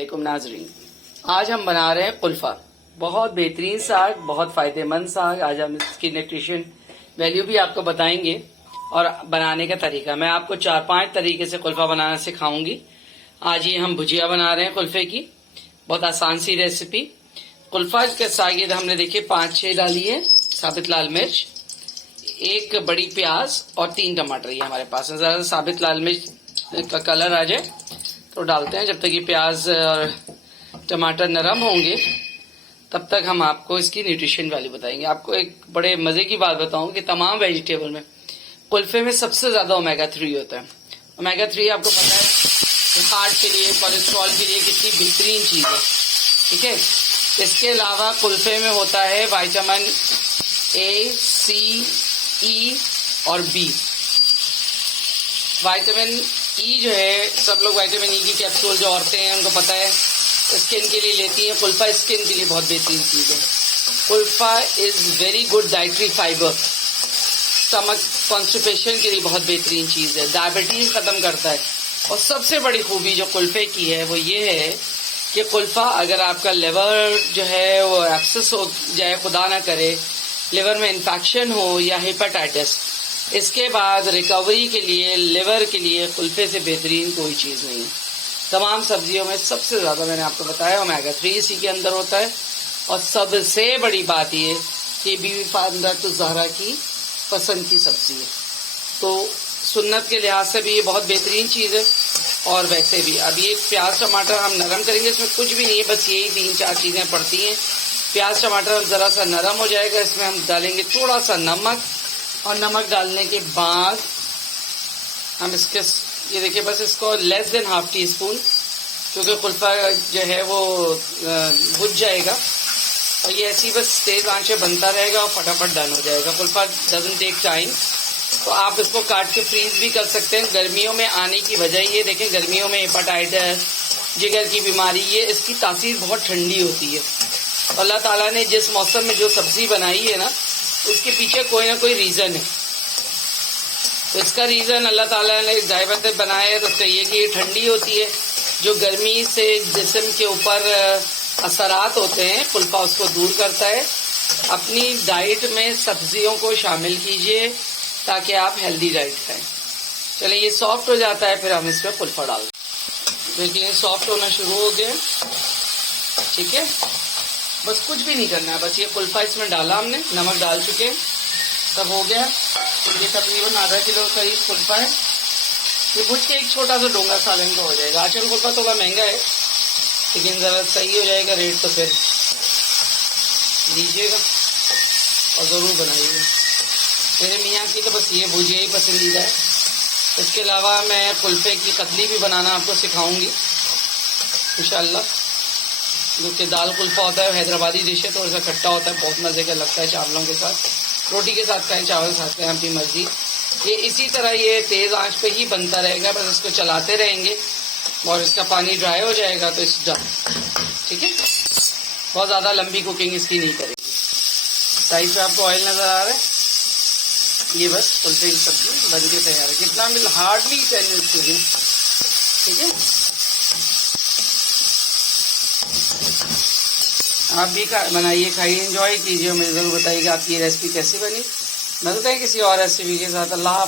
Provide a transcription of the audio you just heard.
वालेकुम नाजरीन। आज हम बना रहे हैं कुल्फा। बहुत बेहतरीन साग, बहुत फ़ायदेमंद साग। आज हम इसकी न्यूट्रिशन वैल्यू भी आपको बताएंगे और बनाने का तरीका। मैं आपको 4-5 तरीके से कुल्फा बनाना सिखाऊंगी। आज ये हम भुजिया बना रहे हैं कुल्फे की, बहुत आसान सी रेसिपी। कुल्फा के सागिद हमने देखिए 5-6 डाली है साबित लाल मिर्च, 1 बड़ी प्याज और 3 टमाटर। ये हमारे पास है। ज़्यादा साबित लाल मिर्च का कलर आ जाए तो डालते हैं। जब तक ये प्याज और टमाटर नरम होंगे तब तक हम आपको इसकी न्यूट्रिशन वैल्यू बताएंगे। आपको एक बड़े मजे की बात बताऊं कि तमाम वेजिटेबल में कुल्फे में सबसे ज्यादा ओमेगा 3 होता है। ओमेगा 3 आपको पता है कि हार्ट के लिए, कोलेस्ट्रॉल के लिए कितनी बेहतरीन चीज है। ठीक है, इसके अलावा कुल्फे में होता है विटामिन ए, सी, ई और बी। विटामिन ई जो है, सब लोग विटामिन ई की कैप्सूल जो औरतें हैं उनको पता है स्किन के लिए लेती हैं। कुल्फा स्किन के लिए बहुत बेहतरीन चीज़ है। Kulfa is very good dietary fibre. Stomach constipation के लिए बहुत बेहतरीन चीज़ है। डायबिटीज़ ख़त्म करता है। और सबसे बड़ी खूबी जो कुल्फे की है वो ये है कि कुल्फा, अगर आपका लिवर जो है वो एब्सेस हो जाए, खुदा ना करे, लिवर में इन्फेक्शन हो या हेपेटाइटिस, इसके बाद रिकवरी के लिए, लिवर के लिए कुल्फे से बेहतरीन कोई चीज़ नहीं है। तमाम सब्जियों में सबसे ज़्यादा मैंने आपको बताया ओमेगा 3 इसी के अंदर होता है। और सबसे बड़ी बात ये कि बीवी फातिमा ज़हरा की पसंद की सब्जी है, तो सुन्नत के लिहाज से भी ये बहुत बेहतरीन चीज़ है। और वैसे भी अब ये प्याज टमाटर हम नरम करेंगे, इसमें कुछ भी नहीं है, बस यही 3-4 चीज़ें पड़ती हैं। प्याज टमाटर ज़रा सा नरम हो जाएगा, इसमें हम डालेंगे थोड़ा सा नमक, और नमक डालने के बाद हम इसके, ये देखिए, बस इसको लेस देन ½ टी स्पून, क्योंकि कुल्फा जो है वो बुझ जाएगा। और ये ऐसी बस तेज़ आंच पे बनता रहेगा और फटाफट डन हो जाएगा। कुल्फा डजंट टेक टाइम। तो आप इसको काट के फ्रीज भी कर सकते हैं। गर्मियों में आने की वजह ये देखें, गर्मियों में हेपेटाइटिस, जिगर की बीमारी, ये इसकी तासीर बहुत ठंडी होती है। अल्लाह ताला ने जिस मौसम में जो सब्ज़ी बनाई है ना, उसके पीछे कोई ना कोई रीज़न है। तो इसका रीज़न अल्लाह ताला ने दायबत बनाया है, तो उसका ये कि ये ठंडी होती है। जो गर्मी से जिस्म के ऊपर असरात होते हैं, कुल्फा उसको दूर करता है। अपनी डाइट में सब्जियों को शामिल कीजिए ताकि आप हेल्दी डाइट खाएं। चलिए, ये सॉफ्ट हो जाता है, फिर हम इस पर कुल्फा डाल दें। देखिए सॉफ्ट होना शुरू हो गया। ठीक है, बस कुछ भी नहीं करना है, बस ये कुल्फा इसमें डाला हमने, नमक डाल चुके हैं, सब हो गया। ये तकरीबन ½ किलो करीब कुल्फा है। ये भुज के एक छोटा सा डोंगा सालन का हो जाएगा। आजकल कुल्फा थोड़ा महंगा है, लेकिन ज़रा सही हो जाएगा रेट तो फिर लीजिएगा और ज़रूर बनाइएगा। मेरे मियाँ की तो बस ये भुजिया ही पसंदीदा है। इसके अलावा मैं कुल्फे की कतली भी बनाना आपको सिखाऊंगी इंशाल्लाह। जो कि दाल कुल्फा होता है, हैदराबादी डिश है, थोड़ा सा खट्टा होता है, बहुत मज़े का लगता है। चावलों के साथ, रोटी के साथ खाएं, चावल साथ खाएं, अपनी मर्जी। ये इसी तरह ये तेज़ आंच पे ही बनता रहेगा, बस इसको चलाते रहेंगे और इसका पानी ड्राई हो जाएगा तो इस डन। ठीक है, बहुत ज़्यादा लंबी कुकिंग इसकी नहीं करेगी। साइड पे आपको ऑयल नज़र आ रहा है। ये बस कुल्फे की सब्जी बन के तैयार है। कितना मिल हार्डली 10 मिनट के लिए। ठीक है, आप भी बनाइए, खाइए, एंजॉय कीजिए। मुझे ज़रूर बताइएगा आपकी ये रेसिपी कैसी बनी। मिलते हैं किसी और रेसिपी के साथ। अल्लाह।